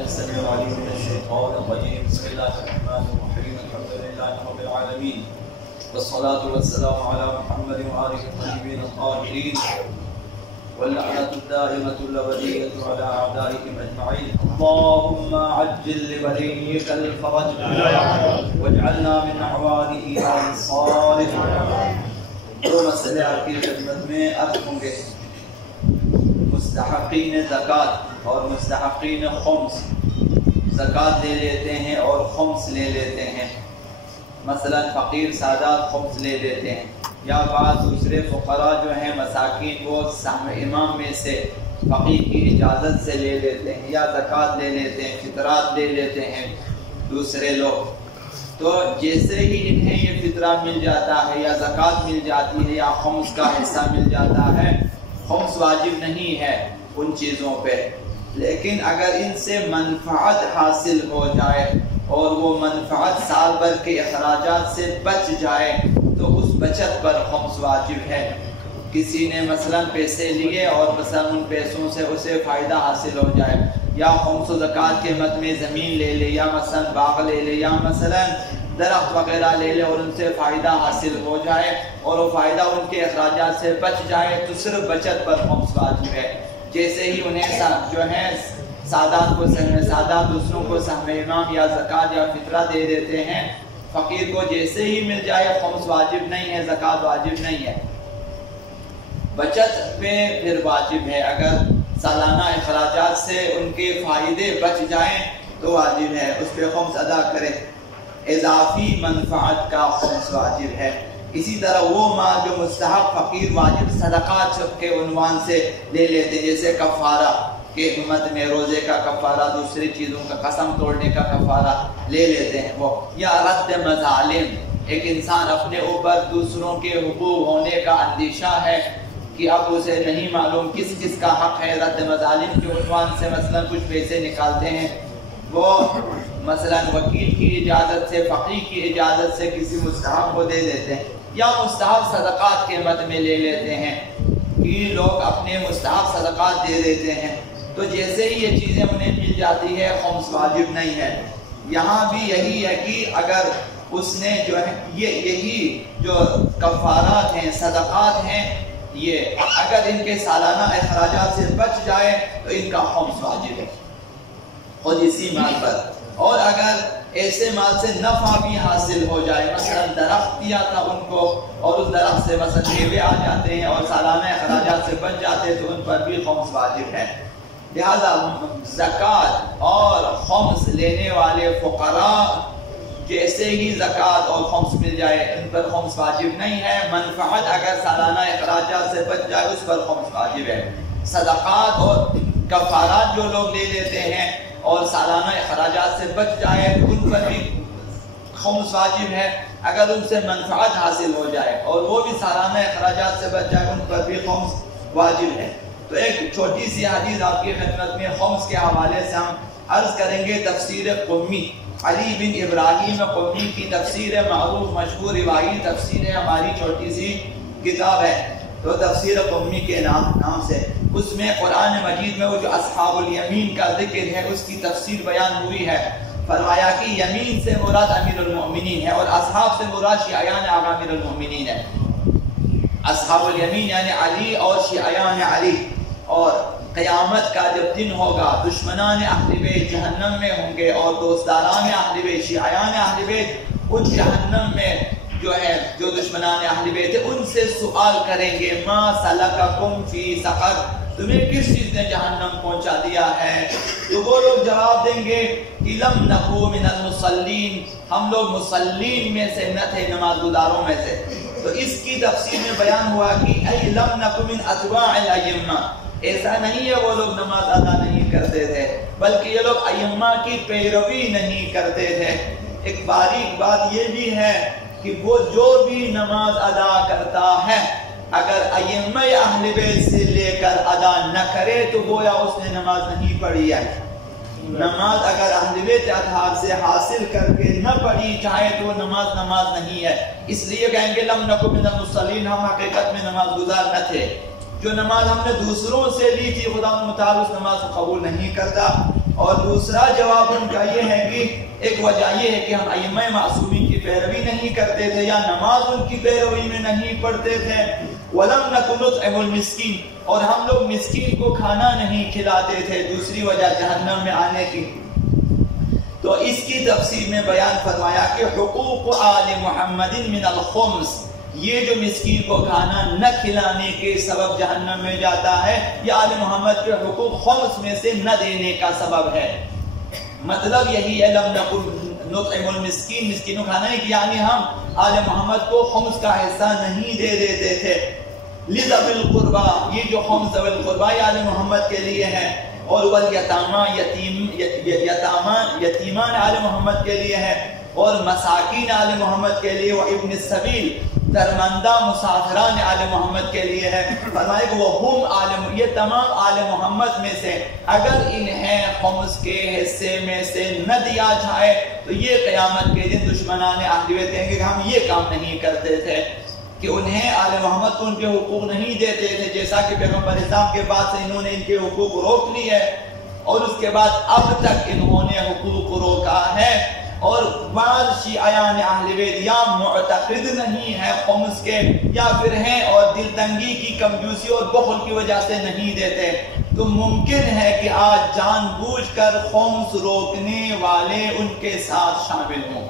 السميع العليم من الشيطان الرجيم. بسم الله الرحمن الرحيم. الحمد لله رب العالمين والصلاة والسلام على محمد وآله الطيبين الطاهرين واللعنة الدائمة الأبدية على أعدائهم أجمعين. اللهم عجل لوليك الفرج واجعلنا من أعوانه الصالح. دو مسئلے آپ کی خدمت میں عرض ہوں گے. مستحقین زکوٰۃ اور مستحقین خمس. زکوٰۃ لے لیتے ہیں اور خمس لے لیتے ہیں. مثلا فقیر سادات خمس لے لیتے ہیں، یا بعض دوسرے فقراء جو ہیں مساکین وہ سہم امام میں سے فقیر کی اجازت سے لے لیتے ہیں، یا زکوٰۃ لے لیتے ہیں، فطرات لے لیتے ہیں دوسرے لوگ. تو جیسے ہی انہیں یہ فطرہ مل جاتا ہے یا زکوٰۃ مل جاتی ہے یا خمس کا حصہ مل جاتا ہے، خمس واجب نہیں ہے ان چیزوں پہ، لیکن اگر ان سے منفعت حاصل ہو جائے اور وہ منفعت سال بھر کے اخراجات سے بچ جائے تو اس بچت پر خمس واجب ہے. کسی نے مثلا پیسے لیے اور مثلا ان پیسوں سے اسے فائدہ حاصل ہو جائے، یا خمس و زکوٰۃ کے مد میں زمین لے لے، یا مثلا باغ لے لے، یا مثلا درخت وغیرہ لے لے اور ان سے فائدہ حاصل ہو جائے اور وہ فائدہ ان کے اخراجات سے بچ جائے تو صرف بچت پر خمس واجب ہے. جیسے ہی انہیں جو ہے سادات کو سہم سادات، دوسروں کو سہم امام یا زکوٰۃ یا فطرہ دے دیتے ہیں، فقیر کو جیسے ہی مل جائے خمس واجب نہیں ہے، زکوٰۃ واجب نہیں ہے. بچت پہ پھر واجب ہے. اگر سالانہ اخراجات سے ان کے فائدے بچ جائیں تو واجب ہے، اس پہ خمس ادا کرے. اضافی منفعت کا خمس واجب ہے. اسی طرح وہ مال جو مستحق فقیر واجب صدقات کے عنوان سے لے لیتے، جیسے کفارہ کے امت میں روزے کا کفارہ، دوسری چیزوں کا قسم توڑنے کا کفارہ لے لیتے ہیں وہ، یا رد مظالم. ایک انسان اپنے اوپر دوسروں کے حقوق ہونے کا اندیشہ ہے کہ اب اسے نہیں معلوم کس کس کا حق ہے، رد مظالم کے عنوان سے مثلا کچھ پیسے نکالتے ہیں، وہ مثلا وکیل کی اجازت سے، فقیر کی اجازت سے کسی مستحق کو دے دیتے ہیں، یا مستحق صدقات کے مد میں لے لیتے ہیں کہ لوگ اپنے مستحق صدقات دے دیتے ہیں. تو جیسے ہی یہ چیزیں انہیں مل جاتی ہے خمس واجب نہیں ہے. یہاں بھی یہی ہے کہ اگر اس نے جو ہے یہی جو کفارات ہیں، صدقات ہیں، یہ اگر ان کے سالانہ اخراجات سے بچ جائے تو ان کا خمس واجب ہے خود اسی مال پر. اور اگر ایسے مال سے نفع بھی حاصل ہو جائے، مثلا درخت دیا تھا ان کو اور اس درخت سے مثلا میوے آ جاتے ہیں اور سالانہ اخراجات سے بچ جاتے ہیں تو ان پر بھی خمس واجب ہے. لہذا زکوٰۃ اور خمس لینے والے فقراء جیسے ہی زکوٰۃ اور خمس مل جائے ان پر خمس واجب نہیں ہے. منفعت اگر سالانہ اخراجات سے بچ جائے اس پر خمس واجب ہے. صدقات اور کفارات جو لوگ لے لیتے ہیں اور سالانہ اخراجات سے بچ جائے ان پر بھی خمس واجب ہے. اگر ان سے منفعت حاصل ہو جائے اور وہ بھی سالانہ اخراجات سے بچ جائے ان پر بھی خمس واجب ہے. تو ایک چھوٹی سی حدیث آپ کی خدمت میں خمس کے حوالے سے ہم عرض کریں گے. تفسیر قمی، علی بن ابراہیم قمی کی تفسیر معروف مشہور روایی تفسیر ہے، ہماری چھوٹی سی کتاب ہے. تو تفسیر قمی کے نام سے اس میں قرآن مجید میں وہ جو اصحاب الیمین کا ذکر ہے اس کی تفسیر بیان ہوئی ہے. فرمایا کہ یمین سے مراد امیر المؤمنین ہے اور اصحاب سے مراد شیعیان آقا امیر المؤمنین ہے. اصحاب الیمین یعنی علی اور شیعیان علی. اور قیامت کا جب دن ہوگا دشمنان اہل بیت جہنم میں ہوں گے اور دوستداران اہل بیت شیعیان اہل بیت ان جہنم میں جو ہے جو دشمنان اہل بیت ان سے سوال کریں گے، ما سلککم فی سقر، تمہیں کس چیز نے جہنم پہنچا دیا ہے؟ تو وہ لوگ جواب دیں گے کہ لم نکو من المصلین، ہم لوگ مصلین میں سے نہ تھے، نماز گزاروں میں سے. تو اس کی تفسیر میں بیان ہوا کہ ای لم نکو من اتباع الائمہ، ایسا نہیں ہے وہ لوگ نماز ادا نہیں کرتے تھے بلکہ یہ لوگ ائمہ کی پیروی نہیں کرتے تھے. ایک باریک بات یہ بھی ہے کہ وہ جو بھی نماز ادا کرتا ہے اگر ائمہ اہل بیت سے لے کر ادا نہ کرے تو گویا اس نے نماز نہیں پڑھی ہے. نماز اگر اہل بیت اطہار سے حاصل کر کے نہ پڑھی چاہے تو نماز نہیں ہے. اس لیے کہیں گے لم نکو من المصلین، ہم حقیقت میں نماز گزار نہ تھے. جو نماز ہم نے دوسروں سے لی تھی خدا متعال اس نماز کو قبول نہیں کرتا. اور دوسرا جواب ان کا یہ ہے کہ ایک وجہ یہ ہے کہ ہم ائمہ معصومین کی پیروی نہیں کرتے تھے یا نماز ان کی پیروی میں نہیں پڑھتے تھے، وَلَمْ نَكُ نُطْعِمُ الْمِسْكِينَ، اور ہم لوگ مسکین کو کھانا نہیں کھلاتے تھے، دوسری وجہ جہنم میں آنے کی۔ تو اس کی تفسیر میں بیان فرمایا کہ حقوق آل محمد من الخمس، یہ جو مسکین کو کھانا نہ کھلانے کے سبب جہنم میں جاتا ہے، یہ آل محمد کے حقوق خمس میں سے نہ دینے کا سبب ہے۔ مطلب یہی ہے لم نکن نطعم المسکین، مسکین کو کھانا نہیں، یعنی ہم آل محمد کو خمس کا حصہ نہیں دے دیتے تھے۔ لذوی القربا، یہ جو خمس ذوی القربا یہ آل محمد کے لیے ہے، اور والیتاما، یتیمان آل محمد کے لیے ہے، اور مساکین آل محمد کے لیے، وابن السبیل، درماندہ مسافران آل محمد کے لیے ہے۔ فرمائے کہ وہ یہ تمام آل محمد میں سے اگر انہیں خمس کے حصے میں سے نہ دیا جائے تو یہ قیامت کے دن دشمنان اہل بیت کہیں گے کہ ہم یہ کام نہیں کرتے تھے، کہ انہیں آل محمد کو ان کے حقوق نہیں دیتے تھے، جیسا کہ پیغمبر اسلام کے بعد سے انہوں نے ان کے حقوق روک لی ہے، اور اس کے بعد اب تک انہوں نے حقوق روکا ہے۔ اور بعض شیعیان اہل بیت یا معتقد نہیں ہے خمس کے، یا پھر ہیں اور دل تنگی کی، کنجوسی اور بخل کی وجہ سے نہیں دیتے، تو ممکن ہے کہ آج جان بوجھ کر خمس روکنے والے ان کے ساتھ شامل ہوں۔